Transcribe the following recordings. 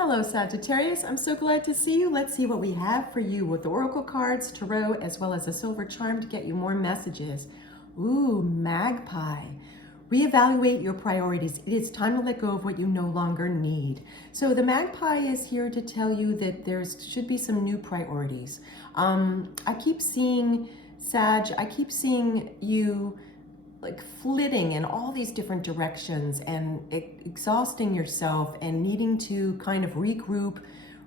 Hello, Sagittarius. I'm so glad to see you. Let's see what we have for you with the Oracle cards, Tarot, as well as a silver charm to get you more messages. Ooh, Magpie. Reevaluate your priorities. It is time to let go of what you no longer need. So the Magpie is here to tell you that there should be some new priorities. I keep seeing, Sag, I keep seeing you like flitting in all these different directions and exhausting yourself and needing to kind of regroup,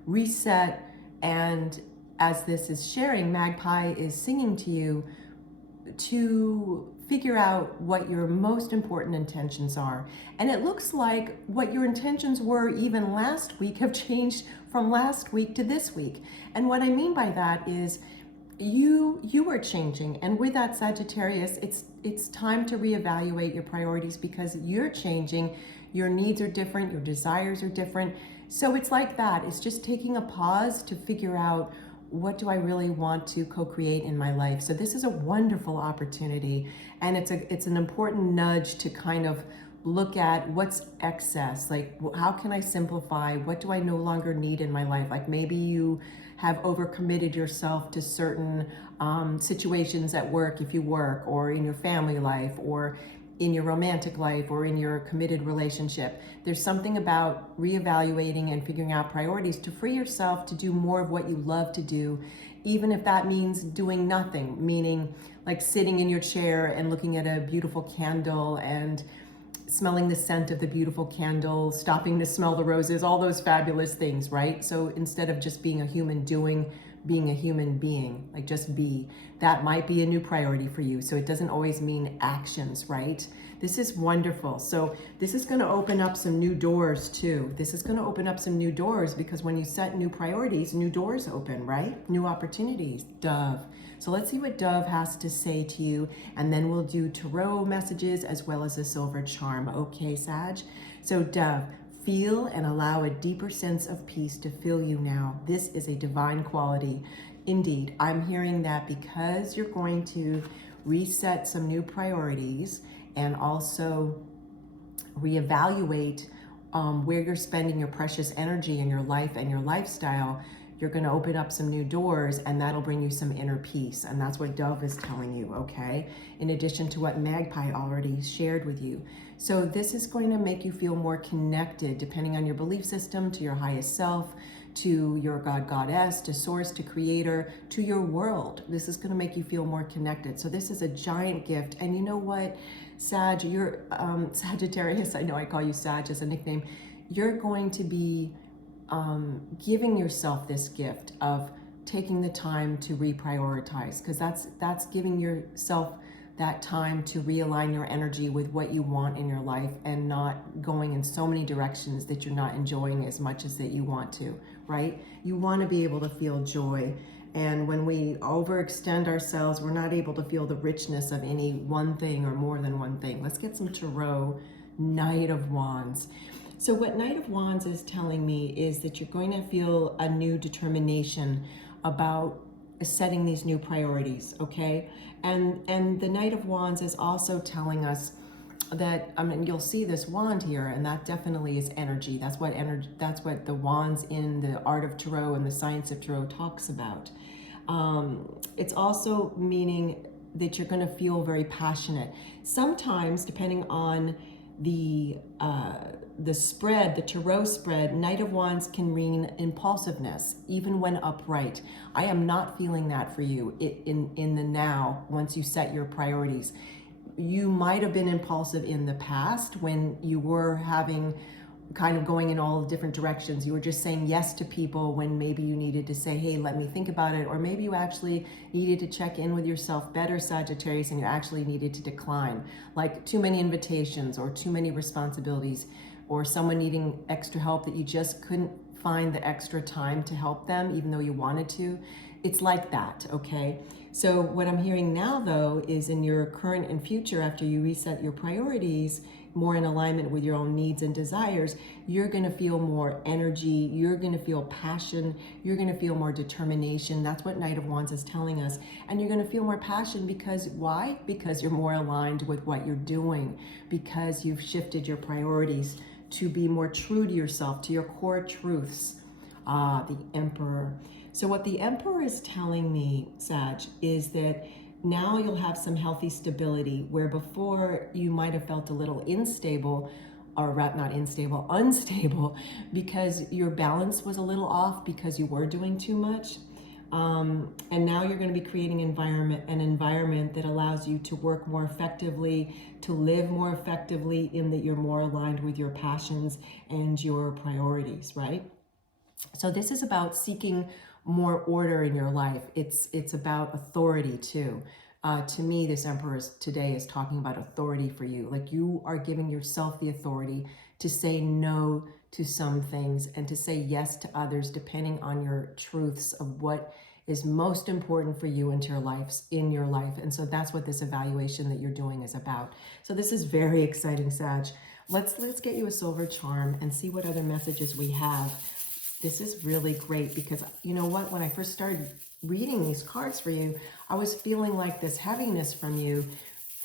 reset. And as this is sharing, Magpie is singing to you to figure out what your most important intentions are. And it looks like what your intentions were even last week have changed from last week to this week. And what I mean by that is you are changing, and with that, Sagittarius, it's time to reevaluate your priorities because you're changing. Your needs are different, your desires are different. So it's like that. It's just taking a pause to figure out, what do I really want to co-create in my life? So this is a wonderful opportunity, and it's an important nudge to kind of look at what's excess, like how can I simplify? What do I no longer need in my life? Like maybe you have overcommitted yourself to certain situations at work, if you work, or in your family life, or in your romantic life, or in your committed relationship. There's something about reevaluating and figuring out priorities to free yourself to do more of what you love to do, even if that means doing nothing, meaning like sitting in your chair and looking at a beautiful candle and smelling the scent of the beautiful candle, stopping to smell the roses, all those fabulous things, right? So instead of just being a human doing, being a human being, like just be, that might be a new priority for you. So it doesn't always mean actions, right? This is wonderful. So this is going to open up some new doors too. This is going to open up some new doors because when you set new priorities, new doors open, right? New opportunities. Dove. So let's see what Dove has to say to you, and then we'll do tarot messages as well as a silver charm. Okay, Sag? So Dove, feel and allow a deeper sense of peace to fill you now. This is a divine quality. Indeed, I'm hearing that because you're going to reset some new priorities and also reevaluate where you're spending your precious energy in your life and your lifestyle. You're going to open up some new doors, and that'll bring you some inner peace. And that's what Dove is telling you, okay? In addition to what Magpie already shared with you. So this is going to make you feel more connected, depending on your belief system, to your highest self, to your God, Goddess, to Source, to Creator, to your world. This is going to make you feel more connected. So this is a giant gift. And you know what, Sag, you're Sagittarius, I know I call you Sag as a nickname. You're going to be giving yourself this gift of taking the time to reprioritize, because that's giving yourself that time to realign your energy with what you want in your life and not going in so many directions that you're not enjoying as much as that you want to, right? You want to be able to feel joy. And when we overextend ourselves, we're not able to feel the richness of any one thing or more than one thing. Let's get some tarot. Knight of Wands. So what Knight of Wands is telling me is that you're going to feel a new determination about setting these new priorities, okay? And the Knight of Wands is also telling us that, I mean, you'll see this wand here, and that definitely is energy. That's what the wands in the art of tarot and the science of tarot talks about. It's also meaning that you're going to feel very passionate. Sometimes, depending on the spread, the tarot spread, Knight of Wands can mean impulsiveness, even when upright. I am not feeling that for you in the now, once you set your priorities. You might have been impulsive in the past when you were kind of going in all different directions. You were just saying yes to people when maybe you needed to say, hey, let me think about it. Or maybe you actually needed to check in with yourself better, Sagittarius, and you actually needed to decline. Like too many invitations or too many responsibilities, or someone needing extra help that you just couldn't find the extra time to help them, even though you wanted to. It's like that, okay? So what I'm hearing now, though, is in your current and future, after you reset your priorities, more in alignment with your own needs and desires, you're going to feel more energy, you're going to feel passion, you're going to feel more determination. That's what Knight of Wands is telling us. And you're going to feel more passion because, why? Because you're more aligned with what you're doing, because you've shifted your priorities to be more true to yourself, to your core truths. Ah, the Emperor. So what the Emperor is telling me, Sag, is that now you'll have some healthy stability where before you might have felt a little unstable, or not unstable, unstable, because your balance was a little off because you were doing too much. And now you're going to be creating an environment that allows you to work more effectively, to live more effectively, in that you're more aligned with your passions and your priorities, right? So this is about seeking more order in your life. It's about authority too. To me, this Emperor today is talking about authority for you. Like you are giving yourself the authority to say no to some things and to say yes to others, depending on your truths of what is most important for you in your life. And so that's what this evaluation that you're doing is about. So this is very exciting, Sag. Let's get you a silver charm and see what other messages we have. This is really great because you know what? When I first started reading these cards for you, I was feeling like this heaviness from you.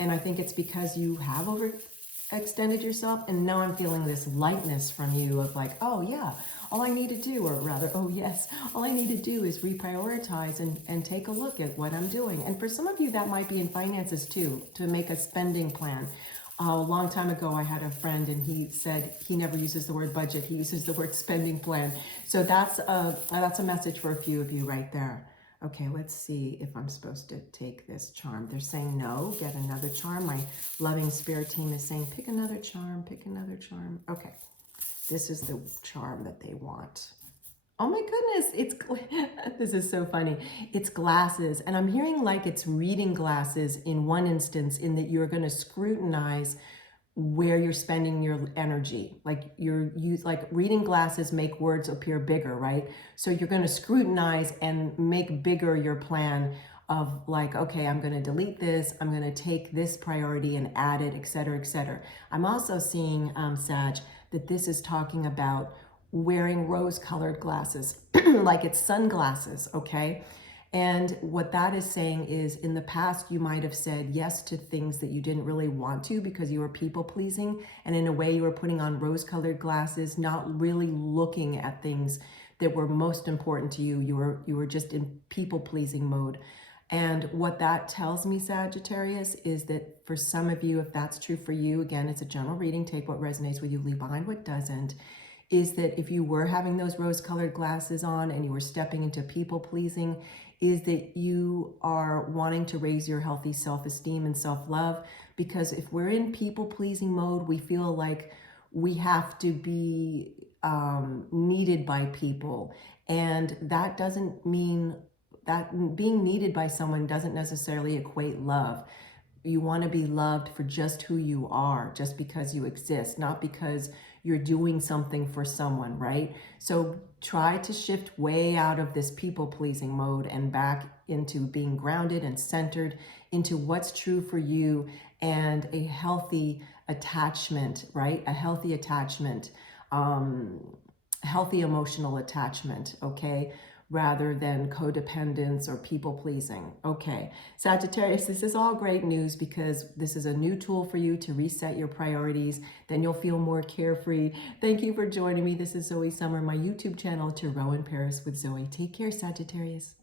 And I think it's because you have overextended yourself. And now I'm feeling this lightness from you of like, oh yeah, all I need to do, or rather, oh yes, all I need to do is reprioritize and take a look at what I'm doing. And for some of you, that might be in finances too, to make a spending plan. A long time ago, I had a friend and he said he never uses the word budget. He uses the word spending plan. So that's a message for a few of you right there. Okay, let's see if I'm supposed to take this charm. They're saying no, get another charm. My loving spirit team is saying pick another charm, pick another charm. Okay, this is the charm that they want. Oh my goodness, this is so funny. It's glasses, and I'm hearing like it's reading glasses in one instance, in that you're going to scrutinize where you're spending your energy. Like like reading glasses make words appear bigger, right? So you're going to scrutinize and make bigger your plan of like, okay, I'm going to delete this, I'm going to take this priority and add it, etc., etc. I'm also seeing, Sag, that this is talking about wearing rose-colored glasses, like it's sunglasses, okay? And what that is saying is, in the past, you might have said yes to things that you didn't really want to because you were people-pleasing, and in a way you were putting on rose-colored glasses, not really looking at things that were most important to you. You were just in people-pleasing mode. And what that tells me, Sagittarius, is that for some of you, if that's true for you, again, it's a general reading, take what resonates with you, leave behind what doesn't, is that if you were having those rose-colored glasses on and you were stepping into people-pleasing, is that you are wanting to raise your healthy self-esteem and self-love. Because if we're in people-pleasing mode, we feel like we have to be needed by people. And that doesn't mean that being needed by someone doesn't necessarily equate love. You want to be loved for just who you are, just because you exist, not because you're doing something for someone, right? So try to shift way out of this people-pleasing mode and back into being grounded and centered into what's true for you, and a healthy attachment, right? A healthy attachment, healthy emotional attachment, okay? Rather than codependence or people-pleasing. Okay, Sagittarius, this is all great news because this is a new tool for you to reset your priorities. Then you'll feel more carefree. Thank you for joining me. This is Zoe Summer, my YouTube channel, Tarot in Paris with Zoe. Take care, Sagittarius.